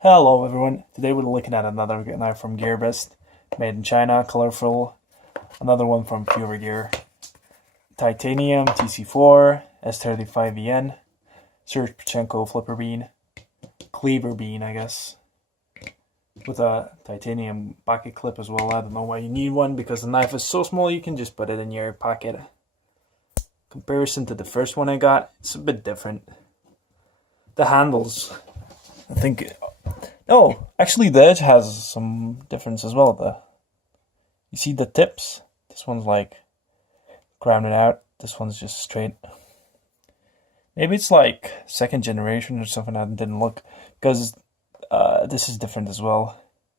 Hello everyone, today we're looking at another knife from GearBest, made in China, colorful, another one from Fura Gear, titanium, TC4, S35EN, Serge Panchenko flipper bean, Cleaver bean I guess, with a titanium pocket clip as well. I don't know why you need one because the knife is so small you can just put it in your pocket. Comparison to the first one I got, it's a bit different. The handles, I think. Oh, actually the edge has some difference as well. You see the tips? This one's like grounded out. This one's just straight. Maybe it's like second generation or something. I didn't look because this is different as well.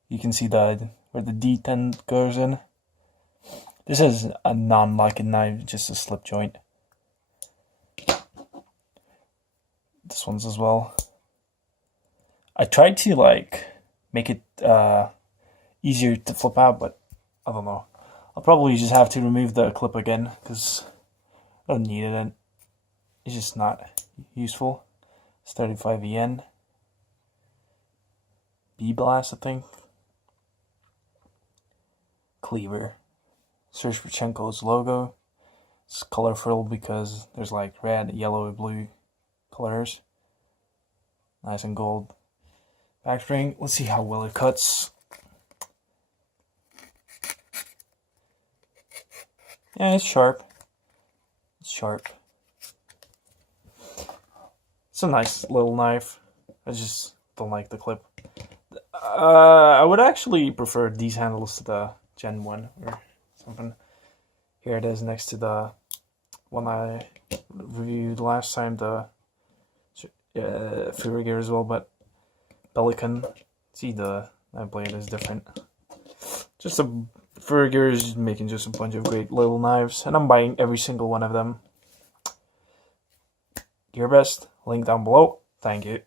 You can see where the D10 goes in. This is a non-locking knife, just a slip joint. This one's as well. I tried to make it easier to flip out, but I don't know. I'll probably just have to remove the clip again because I don't need it. It's just not useful. It's 35EN. B-Blast, I think. Cleaver. Serge Panchenko's logo. It's colorful because there's like red, yellow, blue colors. Nice and gold. Backspring, let's see how well it cuts. Yeah, it's sharp. It's sharp. It's a nice little knife. I just don't like the clip. I would actually prefer these handles to the Gen 1 or something. Here it is next to the one I reviewed last time, the Fura Gear as well, but Pelican. See, the knife blade is different. Just Fura Gear is making just a bunch of great little knives, and I'm buying every single one of them. GearBest, link down below. Thank you.